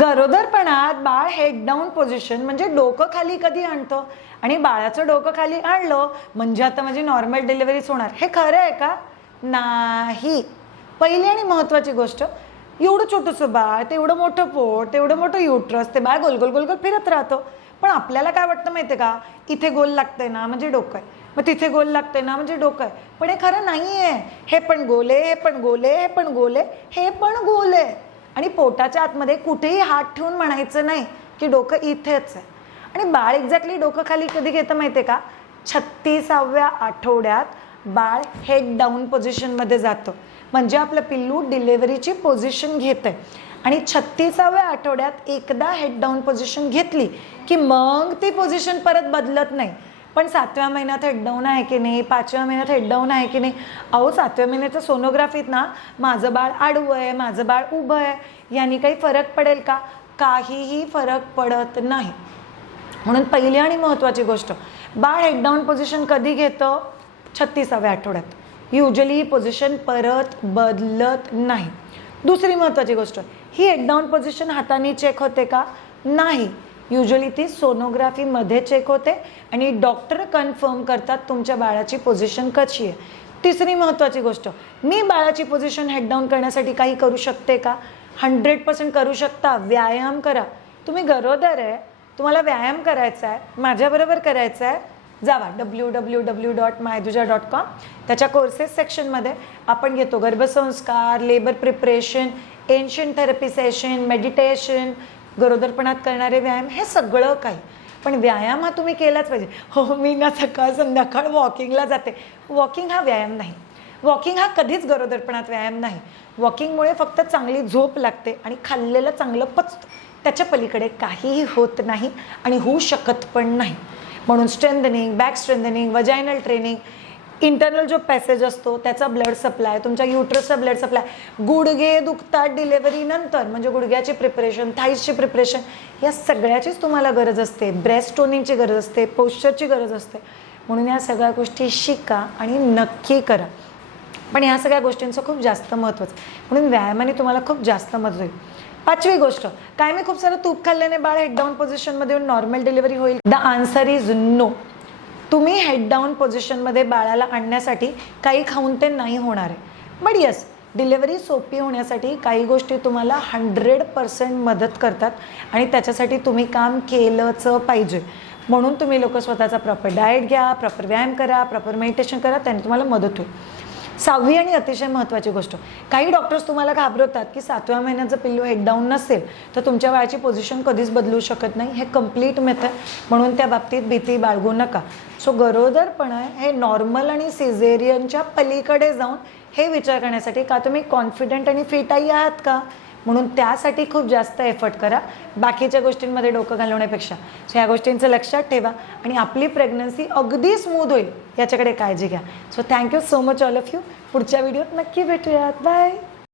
गरोदरपणात बाळ head down position म्हणजे डोकं खाली कधी आणतं आणि बाळाचं डोकं खाली आणलं म्हणजे आता माझी नॉर्मल डिलिव्हरीच होणार, हे खरं आहे का? नाही. पहिली आणि महत्त्वाची गोष्ट, एवढं छोटंसं बाळ, तेवढं मोठं पोट, तेवढं मोठं युट्रस, ते बाळ गोल गोल गोल गोल फिरत राहतं. पण आपल्याला काय वाटतं माहिती आहे का, इथे गोल लागतंय ना म्हणजे डोकं आहे, मग तिथे गोल लागतंय ना म्हणजे डोकं आहे. पण हे खरं नाही आहे. हे पण गोल आहे, हे पण गोल आहे, हे पण गोल आहे, हे पण गोल आहे. आणि पोटाच्या आतमध्ये कुठेही हात ठेवून म्हणायचं नाही की डोकं इथेच आहे. आणि बाळ एक्झॅक्टली डोकं खाली कधी घेतं माहिती आहे का? 36व्या आठवड्यात बाळ हेड डाऊन पोझिशनमध्ये जातं. म्हणजे आपलं पिल्लू डिलेव्हरीची पोझिशन घेतं आहे. आणि 36व्या आठवड्यात एकदा हेड डाऊन पोझिशन घेतली की मग ती पोझिशन परत बदलत नाही. पण 7व्या महिन्यात हेड डाऊन आहे की नाही, 5व्या महिन्यात हेड डाऊन आहे की नाही, अहो 7व्या महिन्याच्या सोनोग्राफीत ना माझं बाळ आडवं आहे, माझं बाळ उभं आहे, यांनी काही फरक पडेल का? काहीही फरक पडत नाही. म्हणून पहिली आणि महत्त्वाची गोष्ट, बाळ हेड डाऊन पोझिशन कधी घेतं? 36व्या आठवड्यात. युजली ही पोझिशन परत बदलत नाही. दुसरी महत्त्वाची गोष्ट, ही हेड डाऊन पोझिशन हाताने चेक होते का? नाही. युजली ती सोनोग्राफीमध्ये चेक होते आणि डॉक्टर कन्फर्म करतात तुमच्या बाळाची पोझिशन कशी आहे. तिसरी महत्त्वाची गोष्ट, मी बाळाची पोझिशन हेड डाऊन करण्यासाठी काही करू शकते का? 100% करू शकता. व्यायाम करा. तुम्ही गरोदर आहे, तुम्हाला व्यायाम करायचा आहे, माझ्याबरोबर करायचा आहे, जावा www.myduja.com. त्याच्या कोर्सेस सेक्शनमध्ये आपण घेतो गर्भसंस्कार, labour preparation, ancient therapy session, meditation, गरोदरपणात करणारे व्यायाम, हे सगळं काही. पण व्यायाम हा तुम्ही केलाच पाहिजे. हो, मी ना सकाळ संध्याकाळ वॉकिंगला जाते. वॉकिंग हा व्यायाम नाही. वॉकिंग हा कधीच गरोदरपणात व्यायाम नाही. वॉकिंगमुळे फक्त चांगली झोप लागते आणि खाल्लेलं चांगलं पचतं. त्याच्या पलीकडे काहीही होत नाही आणि होऊ शकत पण नाही. म्हणून strengthening, back strengthening, vaginal training, internal जो पॅसेज असतो त्याचा ब्लड सप्लाय, तुमच्या युट्रसचा ब्लड सप्लाय, गुडघे दुखतात डिलेव्हरीनंतर म्हणजे गुडघ्याची प्रिपरेशन, थाईजची प्रिपरेशन, या सगळ्याचीच तुम्हाला गरज असते. ब्रेस्ट टोनिंगची गरज असते, पोश्चरची गरज असते. म्हणून या सगळ्या गोष्टी शिका आणि नक्की करा. पण ह्या सगळ्या गोष्टींचं खूप जास्त महत्त्वाचं, म्हणून व्यायामाने तुम्हाला खूप जास्त मदत होईल. पाचवी गोष्ट, काय मी खूप सारं तूप खाल्ल्याने बाळ हेड डाऊन पोझिशनमध्ये येऊन नॉर्मल डिलिव्हरी होईल? The answer is no. तुम्ही हेड डाऊन पोझिशनमध्ये बाळाला आणण्यासाठी काही खाऊन ते नाही होणार आहे. बट यस, डिलेव्हरी सोपी होण्यासाठी काही गोष्टी तुम्हाला 100% मदत करतात आणि त्याच्यासाठी तुम्ही काम केलंच पाहिजे. म्हणून तुम्ही लोक स्वतःचा प्रॉपर डाएट घ्या, प्रॉपर व्यायाम करा, प्रॉपर मेडिटेशन करा, त्याने तुम्हाला मदत होईल. 6वी आणि अतिशय महत्त्वाची गोष्ट, काही डॉक्टर्स तुम्हाला घाबरवतात की 7व्या महिन्याचं पिल्लू हेड डाऊन नसेल तर तुमच्या बाळाची पोझिशन कधीच बदलू शकत नाही. हे कम्प्लीट मिथ आहे, म्हणून त्या बाबतीत भीती बाळगू नका. सो गरोदरपण हे नॉर्मल आणि सिझेरियनच्या पलीकडे जाऊन हे विचार करण्यासाठी का तुम्ही कॉन्फिडंट आणि फिटही आहात का, म्हणून त्यासाठी खूप जास्त एफर्ट करा बाकीच्या गोष्टींमध्ये डोकं घालवण्यापेक्षा. सो ह्या गोष्टींचं लक्षात ठेवा आणि आपली प्रेग्नन्सी अगदी स्मूथ होईल याच्याकडे काळजी घ्या. So thank you so much all of you. पुढच्या व्हिडिओत नक्की भेटूयात. बाय.